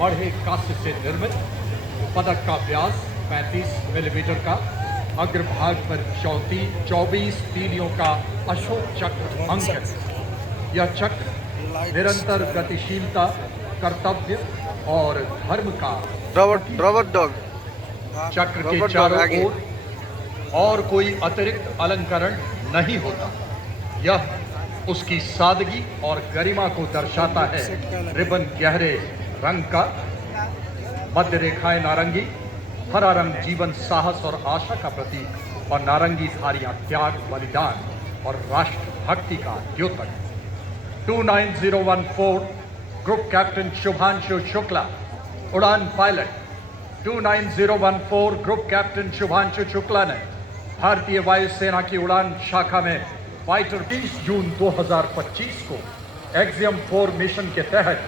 बढ़े कांस्य से निर्मित। पदक का व्यास 35 मिलीमीटर का, अग्रभाग पर 24 तीलियों का अशोक चक्र अंकित। यह चक्र निरंतर गतिशीलता, कर्तव्य और धर्म का रॉबर्ट डॉग। चक्र के चारों ओर और कोई अतिरिक्त अलंकरण नहीं होता। यह उसकी सादगी और गरिमा को दर्शाता है। रिबन गहरे रंग का, मध्य रेखाएं नारंगी, हरा रंग जीवन, साहस और आशा का प्रतीक, और नारंगी धारियां त्याग, बलिदान और राष्ट्रभक्ति का द्योतक। 29014 ग्रुप कैप्टन शुभांशु शुक्ला, उड़ान pilot. 29014 group captain Shubhanshu Shukla ने भारतीय वायुसेना की उड़ान शाखा में फाइटर 30 जून 2025 को एक्सियम 4 मिशन के तहत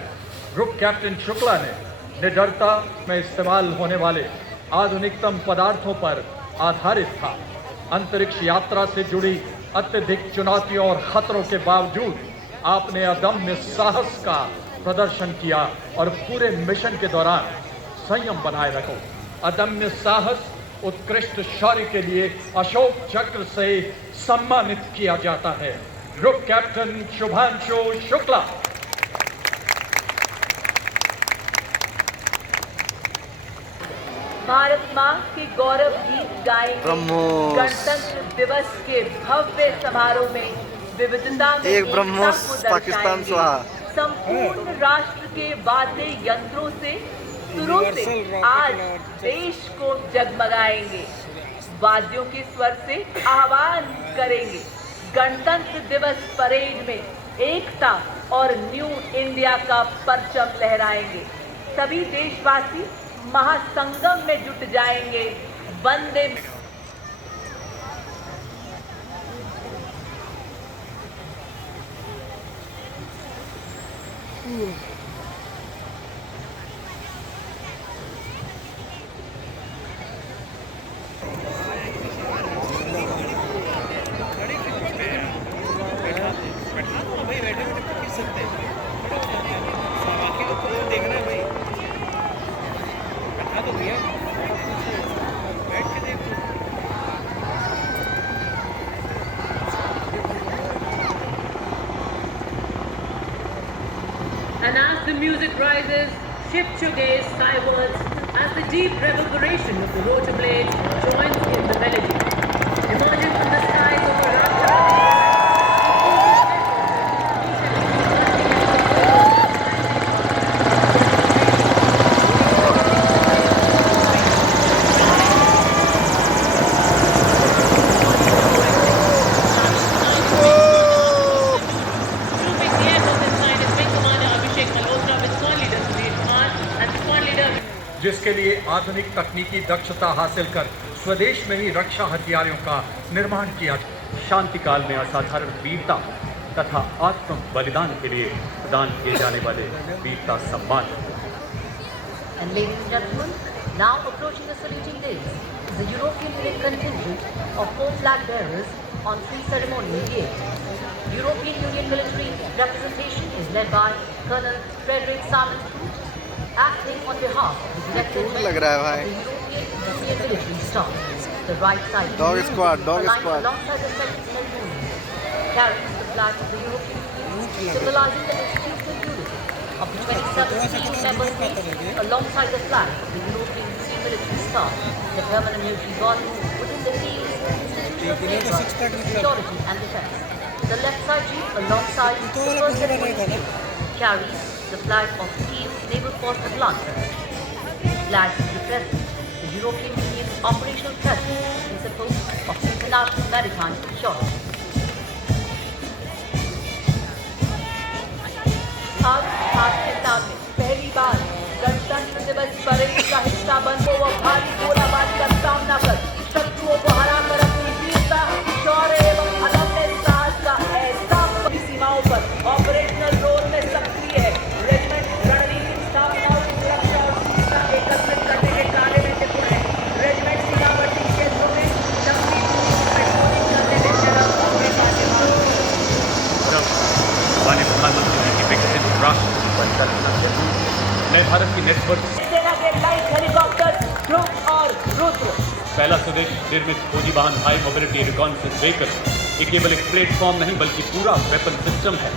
ग्रुप कैप्टन शुक्ला ने निडरता में इस्तेमाल होने वाले आधुनिकतम पदार्थों पर आधारित था। अंतरिक्ष यात्रा से जुड़ी अत्यधिक चुनौतियों और खतरों के बावजूद आपने अदम्य साहस का प्रदर्शन किया और पूरे मिशन के दौरान संयम बनाए रखो। अदम्य साहस, उत्कृष्ट शौर्य के लिए अशोक चक्र से सम्मानित किया जाता है। Group captain Shubhanshu Shukla. भारत मां के गौरव गीत गाएंगे। गणतंत्र दिवस के भव्य समारोह में विविधता में एक ब्रह्मोस पाकिस्तान स्वाहा। संपूर्ण राष्ट्र के वाद्य यंत्रों से, सुरों से आज देश को जगमगाएंगे। वाद्यों के स्वर से आह्वान करेंगे। गणतंत्र दिवस परेड में एकता और न्यू इंडिया का परचम लहराएंगे। सभी देशवासी महासंगम में जुट जाएंगे। वंदे And as the music rises, shift your gaze skywards as the deep reverberation of the rotor blades joins in the melody. Emerging from the skies over Rajasthan. जिसके लिए आधुनिक तकनीकी दक्षता हासिल कर स्वदेश में ही रक्षा हथियारों का निर्माण किया। शांति काल में असाधारण वीरता तथा आत्म बलिदान के लिए प्रदान किए जाने वाले वीरता सम्मान। And ladies and gentlemen, now approaching the saluting days is the European Union contingent of 4 flag bearers on free ceremonial gate. European Union military representation is led by Colonel Frederick Salmon, acting on behalf of the Director of the European Union military staff. The right side alongside the Sentinel Union carries the flag of the European Union, symbolizing the institutional unity of the 27 member states alongside the flag of the European Union military staff, the permanent military body within the fields, institutional framework, security and defense. The left side jeep alongside the first ceremony carries the flag of Team Naval Force Atlanta. The flag represents the European Union's operational presence in support of international maritime security. आज पाकिस्तान में पहली बार गणतंत्र दिवस parade का हिस्सा बनने व भारी गोलाबारी का सामना कर शत्रुओं को हराकर अपनी वीरता, शौर्य एवं अदम्य साहस का एहसास सीमाओं पर ऑपरेशनल रोल में सक्रिय है। रेजिमेंट रणनीतिक स्थापना और सुरक्षा और सूचना एकत्रित करने के कार्य में निपुण है। रेजिमेंट सीमावर्ती क्षेत्रों में शक्ति पेट्रोलिंग करने में शरम अपने माननीय प्रधानमंत्री जी की विकसित राष्ट्र नए भारत की नेटवर्क सेना के लाइट हेलीकॉप्टर ध्रुव और रुद्र। पहला स्वदेश निर्मित फौजी वाहन हाई मोबिलिटी रिकॉन्सेंस व्हीकल। ये केवल एक प्लेटफॉर्म नहीं बल्कि पूरा वेपन सिस्टम है।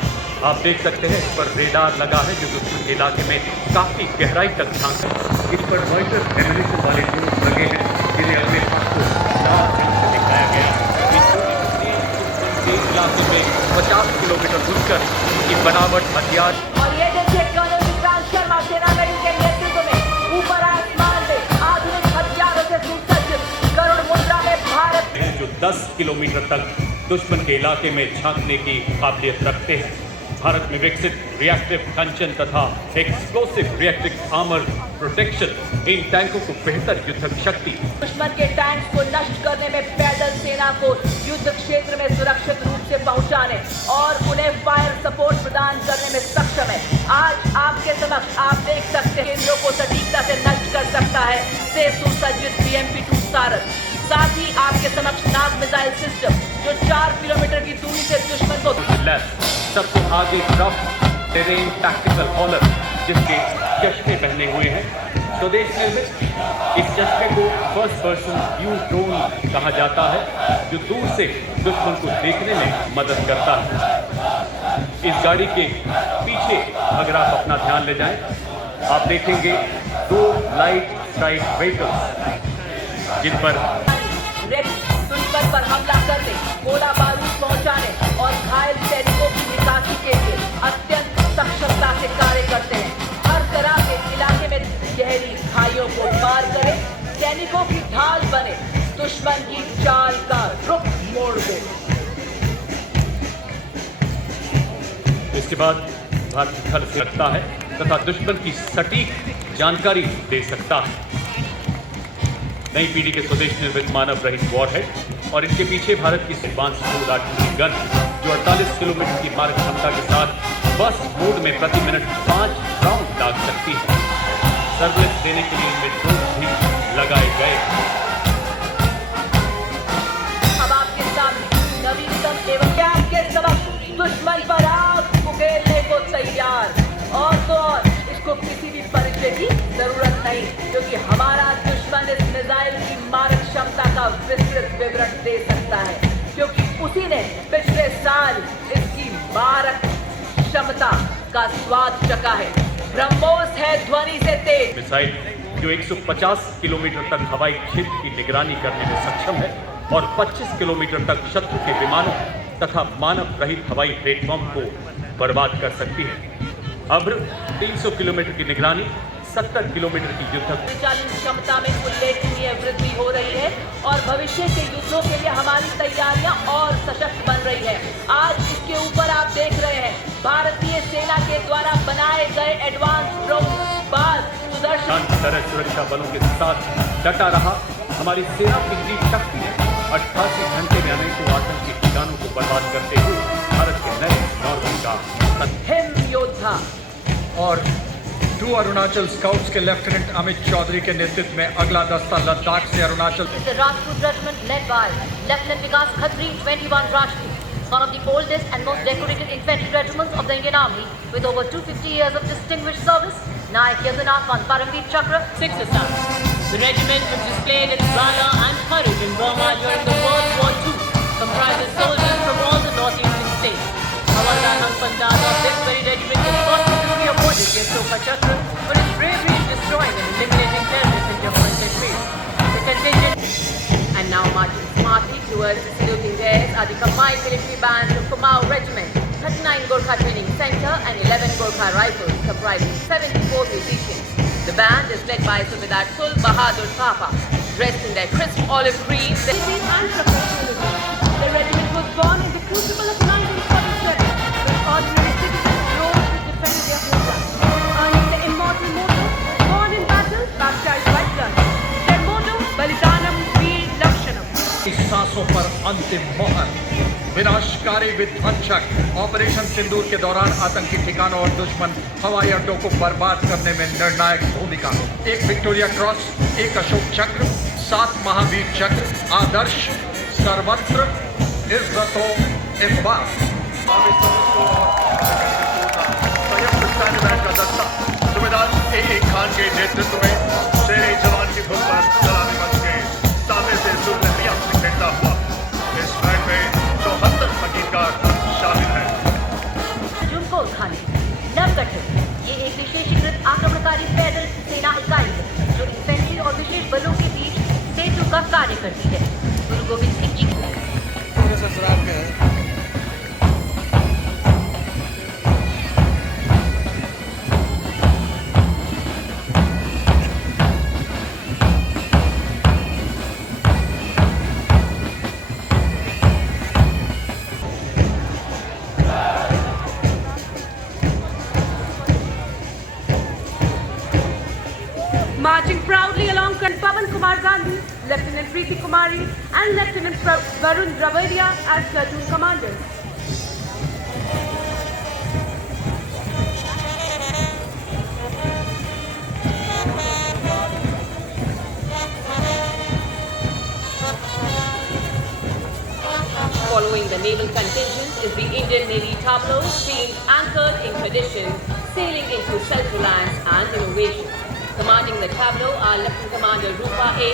आप देख सकते हैं इस पर रेडार लगा है जो दुश्मन के इलाके में काफी गहराई तक झांक है। इस पर रॉयटर एम्यूनिशन वाले ड्रोन लगे हैं जिन्हें अगले हाथ को लाल रंग से दिखाया गया है। इस इलाके में 50 किलोमीटर घुसकर की बनावट हथियार और ये देखिए कर्नल विक्रांत शर्मा सेना में इनके नेतृत्व में ऊपर आसमान में आधुनिक हथियारों से सुसज्जित करोड़ मुद्रा में भारत हैं जो 10 किलोमीटर तक दुश्मन के इलाके में झांकने की काबिलियत रखते हैं। भारत में विकसित रिएक्टिव कंचन तथा explosive reactive armour protection in टैंकों को बेहतर युद्धक शक्ति दुश्मन के टैंक को नष्ट करने में पैदल सेना को युद्ध क्षेत्र में सुरक्षित रूप से पहुंचाने और उन्हें फायर सपोर्ट प्रदान करने में सक्षम है। आज आपके समक्ष आप देख सकते हैं केंद्रों को सटीकता से नष्ट कर सकता है से सुसज्जित BMP-2 सारस। साथ ही आपके समक्ष नाग मिसाइल सिस्टम जो 4 किलोमीटर की दूरी से दुश्मन को सबसे आगे रफ टेरेन टैक्टिकल हॉलर जिसके चश्मे पहने हुए हैं। स्वदेश निर्मित इस चश्मे को फर्स्ट पर्सन व्यू ड्रोन कहा जाता है जो दूर से दुश्मन को देखने में मदद करता है। इस गाड़ी के पीछे अगर आप अपना ध्यान ले जाएं आप देखेंगे 2 लाइट स्ट्राइक व्हीकल्स जिन पर दुश्मन पर हमला करने, गोला बारूद पहुंचाने और घायल सैनिकों की निकासी के लिए अत्यंत सक्षमता से कार्य करते हैं। हर तरह के इलाके में गहरी खाइयों को पार करें, सैनिकों की ढाल बने, दुश्मन की चाल का रुख मोड़ दे। इसके बाद भारत थल से रखता है तथा दुश्मन की सटीक जानकारी दे सकता है। नई पीढ़ी के स्वदेश निर्मित मानव रहित वॉरहेड और इसके पीछे भारत की एडवांस क्रूड आर्टिलरी गन जो 48 किलोमीटर की मारक क्षमता के साथ बस मोड में प्रति मिनट 5 राउंड दाग सकती है। सर्विस देने के लिए इनमें ड्रोन भी लगाए गए। अब आपके सामने नवीनतम एवं आपके समक्ष दुश्मन पर आग उगेलने को तैयार और तो और इसको किसी भी परिचय की जरूरत नहीं क्योंकि हमारा दुश्मन इस मिसाइल की मारक क्षमता का विस्तृत विवरण दे सकता है क्योंकि उसी ने पिछले साल इसकी मारक क्षमता का स्वाद चखा है। ब्रह्मोस है ध्वनि से तेज मिसाइल जो 150 किलोमीटर तक हवाई क्षेत्र की निगरानी करने में सक्षम है और 25 किलोमीटर तक शत्रु के विमानों तथा मानव रहित हवाई प्लेटफॉर्म को बर्बाद कर सकती है। अब 300 किलोमीटर की निगरानी 70 किलोमीटर की युद्धक परिचालन क्षमता में उल्लेखनीय वृद्धि हो रही है और भविष्य के युद्धों के लिए हमारी तैयारियां और सशक्त बन रही है। आज इसके ऊपर आप देख रहे हैं भारतीय सेना के द्वारा बनाए गए एडवांस ड्रोन सुदर्शन तरह सुरक्षा बलों के साथ डटा रहा हमारी सेना की जीत शक्ति है। 88 घंटे में अनेकों आतंकी ठिकानों को बर्बाद करते हुए भारत के नए नॉर्मल का हिम योद्धा और 2 अरुणाचल स्काउट्स के लेफ्टिनेंट अमित चौधरी के नेतृत्व में अगला दस्ता लद्दाख से Arunachal The Rajput Regiment led by Lieutenant Vikas Khatri 21 Rajput, one of the oldest and most decorated infantry regiments of the Indian Army with over 250 years of distinguished service. Nayak Yadunathan won Paramveer Chakra. 6 stars. The regiment, which displayed its valor and courage in Burma during the World War II, comprises soldiers from all the northeastern states. Havaldar Hanpan Dada of this very regiment is thought to be awarded the Ashoka Chakra for his bravery in destroying and eliminating terrorists in Jammu and Kashmir. The contingent and now marching smartly towards the saluting theirs are the combined military bands of Kumaon Regiment, 39 Gorkha Training Center and 11 Gorkha Rifles comprising 74 musicians. The band is led by Subedar Sul Bahadur Thapa, dressed in their crisp olive green. and professionalism. The regiment was born in the crucible of 1947 when ordinary citizens rose to defend their homeland, earning the immortal motto, born in battle, baptized by blood. Their motto, Balidanam Veer Lakshanam. सांसों पर अंतिम मोहर। विनाशकारी विध्वंसक operation सिंदूर के दौरान आतंकी ठिकानों और दुश्मन हवाई अड्डों को बर्बाद करने में निर्णायक भूमिका। एक विक्टोरिया क्रॉस, एक अशोक चक्र, 7 महावीर चक्र, आदर्श सर्वत्र इज्जतो इकबाल। संयुक्त सैन्य बैंड का दस्ता सुबेदार ए खान के नेतृत्व में शेर जवान की धुन पर सलामी मंच के सामने से सुरलहरिया बिखेरता हुआ इस बैंड में 74 संगीतकार शामिल हैं। जुनको खाने नवगठन ये एक विशेषीकृत आक्रमणकारी पैदल सेना इकाई है जो इन्फेंट्री और विशेष बलों के बीच सेतु का कार्य करती है। गुरु गोविंद सिंह जी पूरे ससुराल के हैं। Marching proudly along Pavan Kumar Gandhi, Lieutenant Preeti Kumari and Lieutenant Varun Dravidia as platoon commanders. Following the naval contingent is the Indian Navy tableau, themed anchored in tradition, sailing into self-reliance and innovation. Commanding the tableau are Lieutenant Commander Rupa A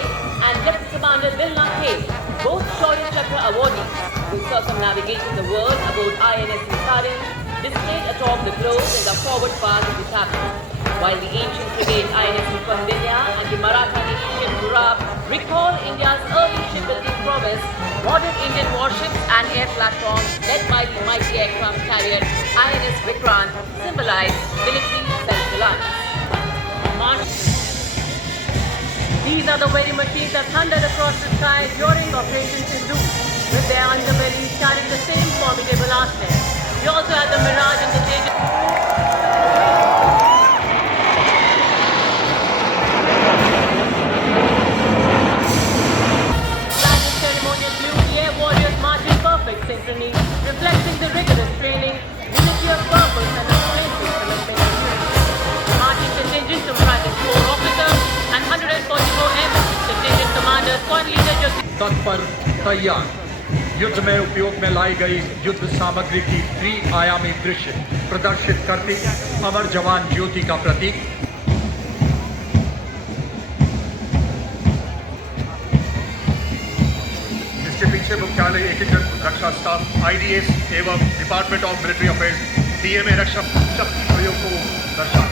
and Lieutenant Commander Vilna K, both Shaurya Chakra awardees, who circumnavigated the world aboard INS Visarin, displayed atop the globe in the forward part of the tableau. While the ancient frigate INS Pandilya and the Maratha Navy ship Murab recall India's early shipbuilding prowess, modern Indian warships and air platforms led by the mighty aircraft carrier INS Vikrant symbolize military self-reliance. These are the very machines that thundered across the sky during Operation Sindhu, with their underbellies carrying the same formidable arsenal. We also had the Mirage and the Tejas. Ceremonial blue, the air warriors march in perfect synchrony, reflecting the rigorous training, unity of purpose and unflinching commitment to unity. The marching contingent comprises 4 officers and 144 airmen. Contingent commander, squad leader तत्पर तैयार। युद्ध में उपयोग में लाई गई युद्ध सामग्री की त्रि-आयामी दृश्य प्रदर्शित करती अमर जवान ज्योति का प्रतीक। इसके पीछे मुख्यालय एकीकृत रक्षा स्टाफ IDS एवं department of military affairs DMA रक्षा शक्ति सहयोग को दर्शाता है।